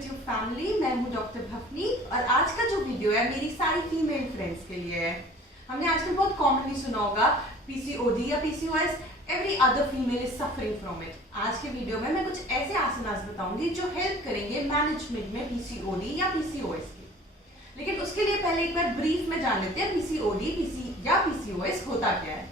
YouTube family, मैं हूँ doctor Bhavni और आज का जो वीडियो है मेरी सारी फीमेल फ्रेंड्स के लिए है। हमने आजकल बहुत कॉमनली सुना होगा पीसीओडी या PCOS, every other female is suffering from it. आज के वीडियो में मैं कुछ ऐसे आसनास बताऊंगी जो हेल्प करेंगे मैनेजमेंट में पीसीओडी या पीसीओएस की। लेकिन उसके लिए पहले एक बार ब्रीफ में जान लेते हैं पीसीओडी या पीसीओएस होता क्या है।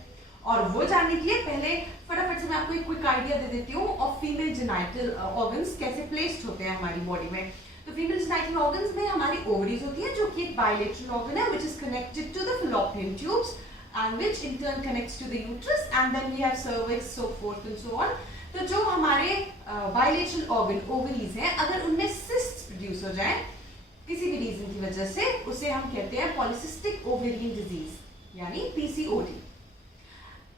और वो जानने के लिए पहले फटाफट से मैं आपको एक क्विक आइडिया दे देती हूँ ऑफ फीमेल जेनाइटल ऑर्गन्स कैसे प्लेस्ड होते हैं हमारी बॉडी में। तो फीमेल जेनाइटल ऑर्गन्स में हमारी ओवरीज होती है जो कि एक बायलेटरल ऑर्गन है which is connected to the fallopian tubes and which in turn connects to the uterus and then we have cervix so forth and so on. तो जो हमारे बायलेटरल ऑर्गन ओवरीज हैं, अगर उनमें सिस्ट्स प्रोड्यूस हो जाए किसी भी रीजन की वजह से, उसे हम कहते हैं पॉलिसिस्टिक ओवेरियन डिजीज यानी पीसीओडी।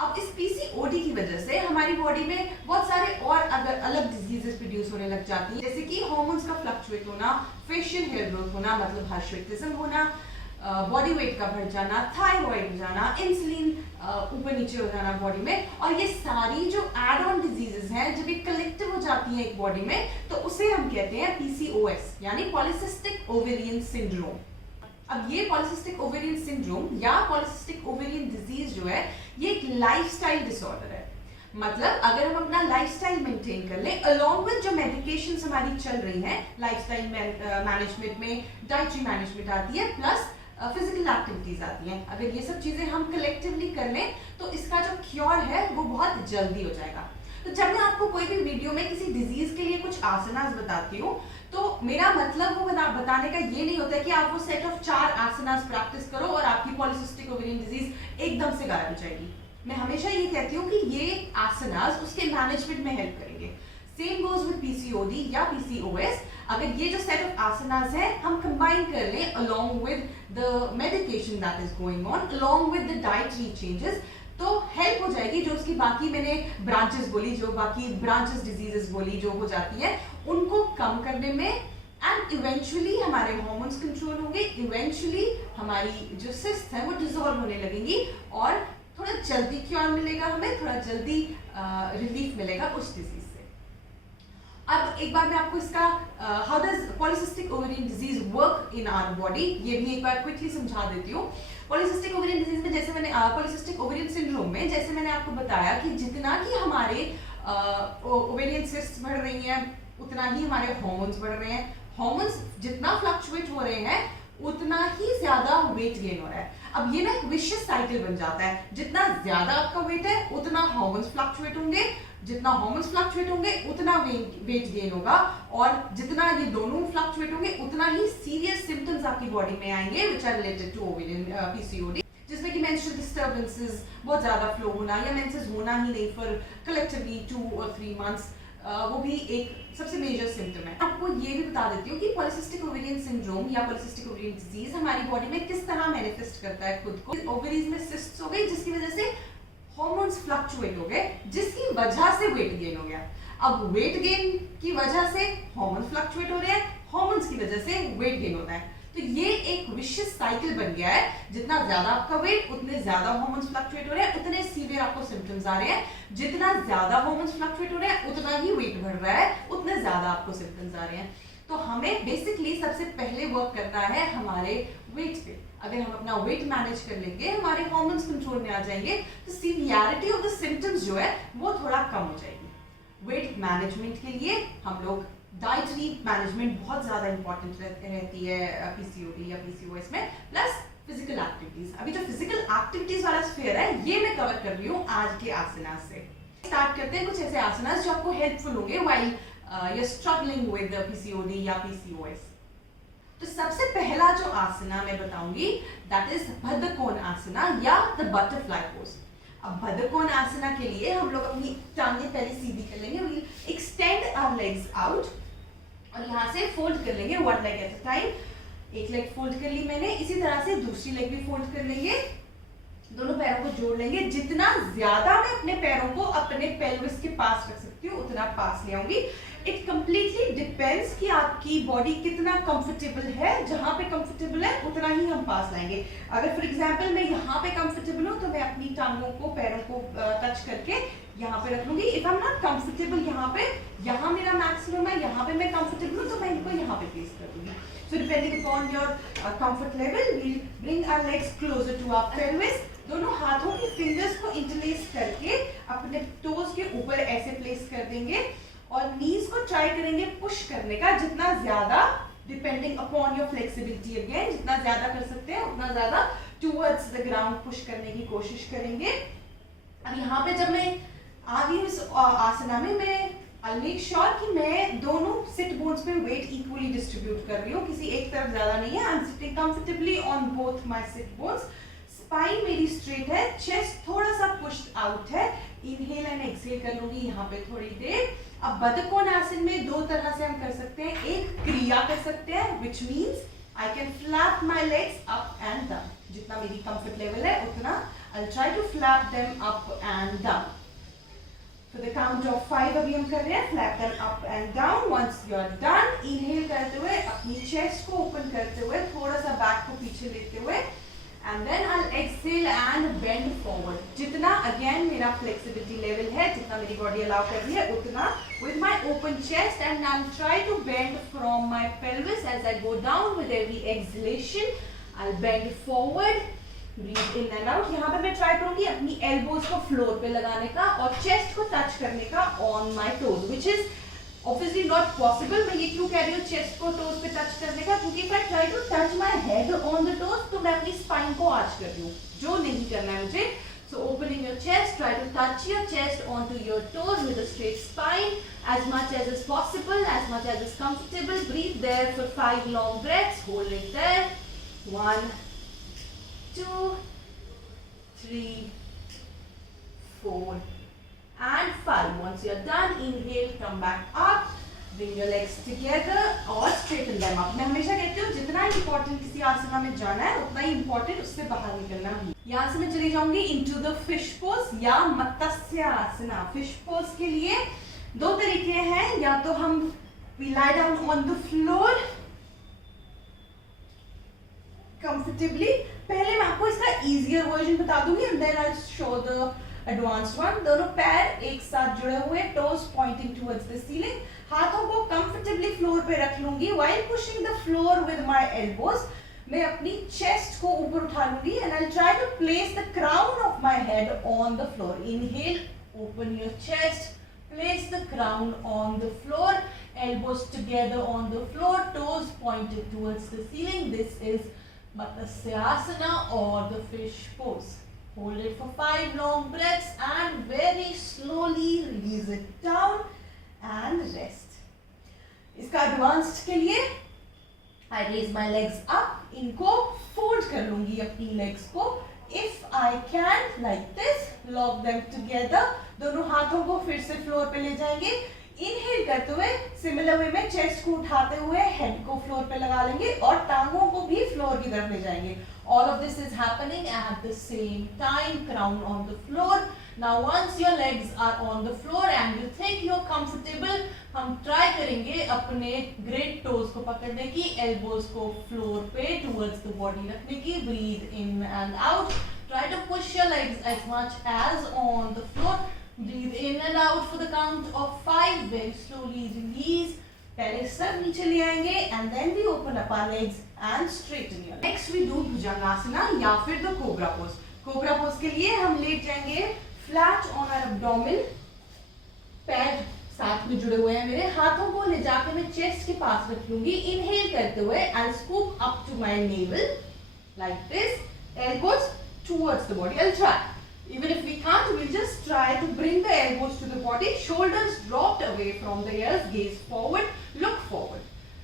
अब इस पीसीओडी की वजह से हमारी बॉडी में बहुत सारे और अगर अलग डिजीजेस प्रोड्यूस होने लग जाती हैं, जैसे कि हार्मोन्स का फ्लक्चुएट होना, फेशियल हेयर ग्रोथ होना मतलब हर्षविटिज्म होना, बॉडी वेट का बढ़ जाना, थायराइड हो जाना, इंसुलिन ऊपर नीचे हो जाना बॉडी में। और ये सारी जो एड ऑन डिजीजेस हैं जब ये कलेक्टिव हो जाती हैं एक बॉडी में, तो उसे हम कहते हैं पीसीओएस यानी पॉलिसिस्टिक ओवेरियन सिंड्रोम। अब ये पॉलिसिस्टिक ओवेरियन सिंड्रोम या पॉलिसिस्टिक ओवेरियन डिजीज जो है, ये एक लाइफस्टाइल डिसऑर्डर है। मतलब अगर हम अपना लाइफस्टाइल मेंटेन कर लें अलोंग विद जो मेडिकेशंस हमारी चल रही हैं, लाइफस्टाइल मैनेजमेंट में डाइटरी मैनेजमेंट आती है प्लस फिजिकल एक्टिविटीज आती हैं, अगर ये सब चीजें हम कलेक्टिवली कर लें तो इसका जो क्योर है वो बहुत जल्दी हो जाएगा। तो जब मैं आपको कोई भी वीडियो में किसी डिजीज के लिए कुछ आसनास बताती हूँ तो मेरा मतलब वो बताने का ये नहीं होता है कि आप वो सेट ऑफ 4 आसनास प्रैक्टिस करो और आपकी पॉलिसिस्टिक ओवेरियन डिजीज एकदम से गायब हो जाएगी। मैं हमेशा ये कहती हूँ कि ये आसनास उसके मैनेजमेंट में हेल्प करेंगे। सेम गोज विद पीसीओडी या पीसीओएस। अगर ये जो सेट ऑफ आसनास है हम कंबाइन कर लें along with the medication that is going on, along with the dietary changes, तो हेल्प हो जाएगी। जो उसकी बाकी मैंने ब्रांचेस बोली, जो बाकी ब्रांचेस डिजीजेस बोली जो हो जाती है, उनको कम करने में, एंड इवेंचुअली हमारे हार्मोन्स कंट्रोल होंगे, इवेंचुअली हमारी जो सिस्ट है वो डिसॉल्व होने लगेंगी और थोड़ा जल्दी क्योर मिलेगा, हमें थोड़ा जल्दी रिलीफ मिलेगा उस डिजीज से। अब एक बार मैं आपको इसका how does polycystic ovarian disease work in our body ये भी एक बार क्विकली समझा देती हूँ। पॉलिसिस्टिक ओवेरियन डिजीज में जैसे मैंने पॉलिसिस्टिक ओवेरियन सिंड्रोम में जैसे मैंने आपको बताया कि जितना कि हमारे ओवेरियन सिस्ट्स बढ़ रही हैं उतना ही हमारे हार्मोन्स बढ़ रहे हैं। हार्मोन्स जितना फ्लक्चुएट हो रहे हैं उतना ही ज्यादा वेट गेन हो रहा है। अब ये ना एक विशियस साइकिल बन जाता है, जितना ज्यादा आपका वेट है उतना हार्मोन्स फ्लक्चुएट होंगे, जितना हार्मोन्स फ्लक्चुएट होंगे उतना वेट गेन होगा, और जितना ये दोनों फ्लक्चुएट होंगे उतना ही सीरियस सिम्टम्स आपकी बॉडी में आएंगे which are related to ovarian PCOD, जिसमें कि मेंस्ट्रुअल डिस्टर्बेंसेस, बहुत ज्यादा फ्लो होना या मेंसेस होना ही नहीं फॉर कलेक्टिवली 2 or 3 months, वो भी एक सबसे मेजर सिम्टम है। आपको ये भी बता देती हूँ कि पॉलिसिस्टिक ओवेरियन सिंड्रोम या पॉलिसिस्टिक ओवेरियन डिजीज हमारी बॉडी में किस तरह मैनिफेस्ट करता है खुद को। ओवरीज में सिस्ट्स हो गई जिसकी वजह से हार्मोन्स फ्लक्चुएट हो गए, जिसकी वजह से वेट गेन हो गया। अब वेट गेन की वजह से हार्मोन्स फ्लक्चुएट हो रहे हैं, हार्मोन्स की वजह से वेट गेन होता है। तो ये एक विशियस साइकिल बन गया है, जितना ज्यादा आपका वेट उतने ज्यादा हार्मोन्स फ्लक्चुएट हो रहे हैं, उतने सीवियर आपको सिम्टम्स आ रहे हैं, जितना ज्यादा हार्मोन्स फ्लक्चुएट हो रहे हैं उतना ही वेट बढ़ रहा है, उतने ज्यादा आपको सिम्टम्स आ रहे हैं। तो हमें बेसिकली सबसे पहले वर्क करना है हमारे वेट पे। अगर हम अपना वेट मैनेज कर लेंगे, हमारे हार्मोन्स कंट्रोल में आ जाएंगे, तो सीवियरिटी ऑफ द सिम्टम्स जो है वो थोड़ा कम हो जाएगी। वेट मैनेजमेंट के लिए हम लोग डाइटरी मैनेजमेंट बहुत ज्यादा इंपॉर्टेंट रहती है पीसीओडी या पीसीओएस में, प्लस फिजिकल एक्टिविटीज। अभी जो फिजिकल एक्टिविटीज वाला स्फीयर है ये मैं कवर कर रही हूँ आज के आसनास से। स्टार्ट करते हैं कुछ ऐसे आसनास जो आपको हेल्पफुल होंगे while you struggling with PCOD या पीसीओएस। तो सबसे पहला जो आसना मैं बताऊंगी दैट इज बद्धकोण आसना या द बटरफ्लाई पोज। अब बद्धकोण आसना के लिए हम लोग अपनी टांगें पहले सीधी कर लेंगे, we extend our legs out और यहाँ से फोल्ड कर लेंगे one leg at a time. एक लेग फोल्ड कर ली मैंने, इसी तरह से दूसरी लेग भी फोल्ड कर लेंगे, दोनों पैरों को जोड़ लेंगे। जितना ज्यादा मैं अपने पैरों को अपने पेल्विस के पास रख सकती हूँ उतना पास ले आऊंगी। इट कंप्लीटली डिपेंड्स कि आपकी बॉडी कितना कंफर्टेबल है, जहां पे कंफर्टेबल है उतना ही हम पास लाएंगे। अगर फॉर एग्जांपल मैं यहाँ पे कंफर्टेबल हूँ तो मैं अपनी टांगों को पैरों को टच करके यहाँ पे रख लूंगी। If I am not comfortable यहाँ पे, यहाँ मेरा मैक्सिमम है, यहाँ पे मैं कंफर्टेबल हूँ तो मैं इनको यहाँ पे upon your comfort level, we'll bring our legs closer to our pelvis. दोनों हाथों के फिंगर्स को इंटरलेस करके अपने टोज के ऊपर ऐसे प्लेस कर देंगे और नीज को ट्राई करेंगे पुश करने का जितना ज्यादा, depending upon your flexibility again, जितना ज्यादा कर सकते हैं उतना ज्यादा टूवर्ड्स द ग्राउंड पुश करने की कोशिश करेंगे। अब यहाँ पे जब मैं आ गई इस आसना में, मैं I'll make sure कि मैं दोनों सिट बोन्स पे वेट इक्वली डिस्ट्रीब्यूट कर रही हूँ, किसी एक तरफ ज्यादा नहीं है। I'm sitting comfortably on both my sit bones. Spine मेरी स्ट्रेट है, चेस्ट थोड़ा सा पुश्ड आउट है। इनहेल एंड एक्सहेल कर लूंगी यहाँ पे थोड़ी देर। अब बद्धकोणासन में दो तरह से हम कर सकते हैं, एक क्रिया कर सकते हैं which means I can flap my legs up and down, जितना मेरी कंफर्ट लेवल है उतना I'll try to flap them up and down. For the count of 5 अभी हम कर रहे हैं, flap them up and down. Once you are done, inhale करते हुए अपनी chest को open करते हुए थोड़ा सा back को पीछे लेते हुए and then I'll exhale and bend forward. जितना again मेरा flexibility level है, जितना मेरी body allow कर रही है उतना with my open chest, and I'll try to bend from my pelvis as I go down with every exhalation. I'll bend forward. Breathe in and out. यहाँ पे मैं ट्राई करूंगी अपनी एल्बोज को फ्लोर पे लगाने का और चेस्ट को टच करने का on my toes, which is obviously not possible. मैं ये क्यों कह रही हूँ चेस्ट को टोज पे टच करने का, क्योंकि if I try to touch my head on the toes तो मैं अपनी स्पाइन को आर्च कर रही हूँ, जो नहीं करना है मुझे। So opening your chest, try to touch your chest onto your toes with a straight spine as much as is possible, as much as is comfortable. Breathe there for 5 long breaths. Hold it there. 1, 2, 3, 4 and 5. Once you're done, inhale, come back up, bring your legs together और straighten them up. मैं हमेशा कहती हूँ जितना important किसी आसना में जाना है उतना ही important उससे बाहर निकलना है। यहाँ से मैं चली जाऊंगी into the fish pose या मत्स्य आसना। fish pose के लिए दो तरीके हैं, या तो हम we lie down on the floor comfortably. पहले मैं आपको इसका easier version बता दूंगी and then I'll show the advanced one. दोनों पैर एक साथ जुड़े हुए, toes pointing towards the ceiling. हाथों को comfortably floor पे रख लूंगी while pushing the floor with my elbows. मैं अपनी chest को ऊपर उठा लूंगी and I'll try to place the crown of my head on the floor. Inhale, open your chest, place the crown on the floor, elbows together on the floor, toes pointed towards the ceiling. This is Matsyasana or the fish pose. Hold it for 5 long breaths and very slowly release it down and rest. इसका advanced के लिए I raise my legs up, इनको fold कर लूंगी अपनी legs को. If I can, like this, lock them together. दोनों हाथों को फिर से फ्लोर पे ले जाएंगे. इनहेल करते हुए सिमिलर वे में चेस्ट को उठाते हुए हेड को फ्लोर पे लगा लेंगे और टांगों को भी फ्लोर की तरफ ले जाएंगे. All of this is happening at the same time. Crown on the floor. Now once your legs are on the floor and you think you're comfortable, हम try करेंगे अपने great toes को पकड़ने की, elbows को floor पे towards the body रखने की. Breathe in and out. Try to push your legs as much as on the floor. Breathe in and out for the count of 5. Very slowly release. पहले सब नीचे ले आएंगे and then we open up our legs and straighten your legs. Next we do Bhujangasana या फिर the cobra pose. Cobra pose के लिए हम लेट जाएंगे flat on our abdomen. पैर साथ में जुड़े हुए हैं मेरे. हाथों को ले जाके मैं chest के पास रख लूंगी. Inhale करते हुए I'll scoop up to my navel like this. Elbows towards the body. I'll try. Even if we can't, we'll just try to bring the elbows to the body. Shoulders dropped away from the ears. Gaze forward. Look forward.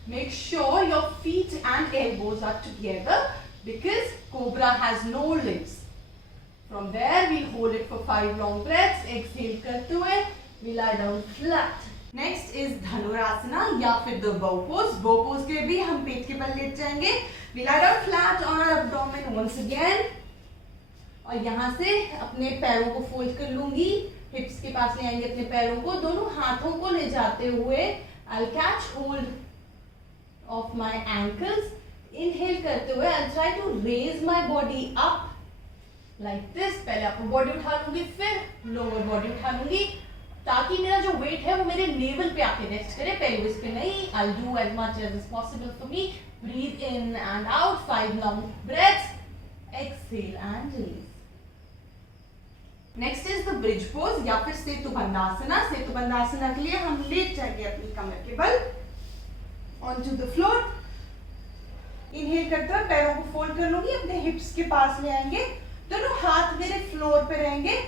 Make sure your feet and elbows are together because cobra has no limbs. From there, we'll hold it for 5 long breaths. Exhale करते हुए we lie down flat. Next is Dhanurasana या फिर the bow pose. Bow pose के भी हम पेट के बल late जाएंगे. We lie down flat on our abdomen once again. और यहाँ से अपने पैरों को फोल्ड कर लूंगी, हिप्स के पास ले आएंगे अपने पैरों को, दोनों हाथों को ले जाते हुए I'll catch hold of my ankles. Inhale करते हुए I'll try to raise my body up like this. पहले upper body उठा लूंगी, फिर lower body उठा लूंगी. ताकि मेरा जो वेट है वो मेरे नेवल पे आके रेस्ट करे, पेल्विस पे नहीं। I'll do as much as is possible for me. Breathe in and out, 5 long breaths. Exhale and release. Next is the bridge pose या फिर सेतु बंधासना। सेतु बंधासना के लिए हम लेट जाएंगे अपनी कमर के बल onto the floor. इनहेल करते हुए पैरों को फोल्ड कर लूंगी, अपने हिप्स के पास ले आएंगे, दोनों हाथ मेरे फ्लोर पे रहेंगे.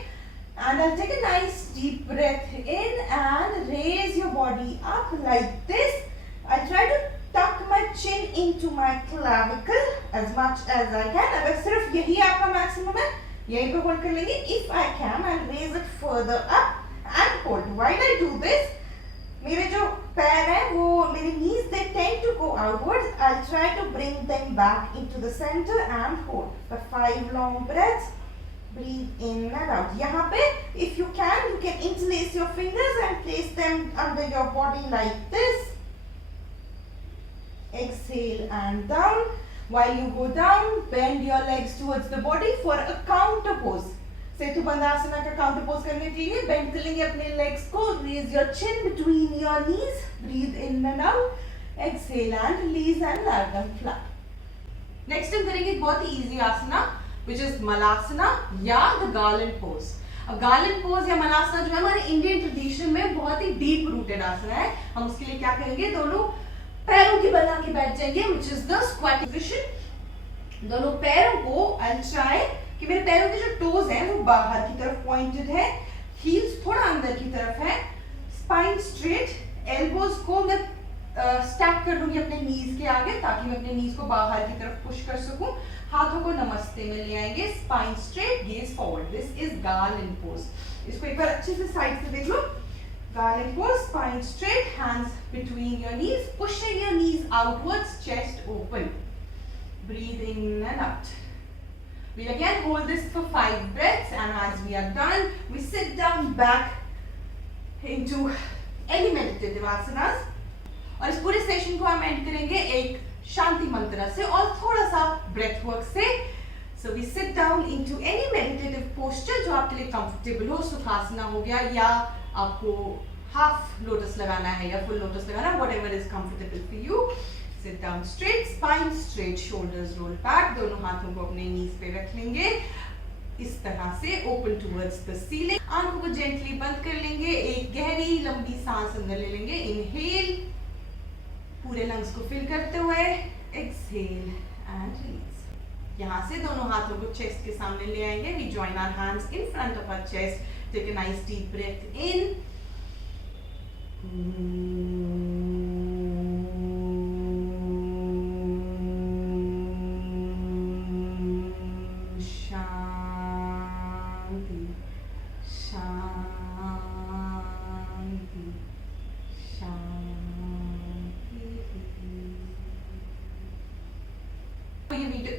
And I'll take a nice deep breath in and raise your body up like this. I'll try to tuck my chin into my clavicle as much as I can. अगर सिर्फ यही आपका maximum है, यहीं पे hold कर लेंगे. If I can, I'll raise it further up and hold. While I do this, मेरे जो पैर हैं वो मेरे knees they tend to go outwards. I'll try to bring them back into the center and hold. For 5 long breaths. Breathe in and out. यहाँ पे if you can interlace your fingers and place them under your body like this. Exhale and down. While you go down, bend your legs towards the body for a counter pose. सेतु बंधासना का counter pose करने के लिए bend कर लेंगे अपने legs को. Raise your chin between your knees. Breathe in and out. Exhale and release and lie down flat. Next हम करेंगे बहुत ही easy आसना, which is मलासना या the garland pose. अब garland pose या मलासना जो है हमारे इंडियन ट्रेडिशन में बहुत ही डीप रूटेड आसना है. हम उसके लिए क्या करेंगे, दोनों पैरों की बना के बैठ जाएंगे, which is the squat position. दोनों पैरों को I'll try कि मेरे पैरों के जो टोज हैं वो बाहर की तरफ पॉइंटेड है, हील्स थोड़ा अंदर की तरफ है, स्पाइन स्ट्रेट, एल्बोज को मैं स्टैक कर दूंगी अपने नीज के आगे ताकि मैं अपने नीज को बाहर की तरफ पुश कर सकूं. हाथों को नमस्ते में ले आएंगे, spine straight, gaze forward. This is garland pose. इसको एक बार अच्छे से साइड से देख लो. Garland pose, spine straight, hands between your knees, pushing your knees outwards, chest open. Breathe in and out. We'll again hold this for 5 breaths, and as we are done, we sit down back into any meditative asanas. और इस पूरे session को हम and करेंगे एक शांति मंत्र से और थोड़ा सा ब्रेथ वर्क से. So we sit down into any meditative posture जो आपके लिए कंफर्टेबल हो. सुखासना हो गया, या आपको हाफ लोटस लगाना है या फुल लोटस लगाना, whatever is comfortable for you. Sit down straight, spine straight, shoulders roll back. दोनों हाथों को अपने नीज पे रख लेंगे इस तरह से, open towards the ceiling. आंखों को gently बंद कर लेंगे, एक गहरी लंबी सांस अंदर ले लेंगे. Inhale, पूरे लंग्स को फिल करते हुए. Exhale and release. यहाँ से दोनों हाथों को चेस्ट के सामने ले आएंगे. We join our hands in front of our chest. Take a nice deep breath in.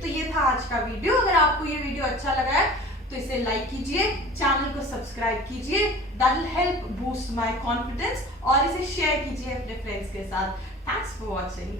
तो ये था आज का वीडियो. अगर आपको ये वीडियो अच्छा लगा है तो इसे लाइक कीजिए, चैनल को सब्सक्राइब कीजिए. That will help boost my confidence. और इसे शेयर कीजिए अपने फ्रेंड्स के साथ. Thanks for watching.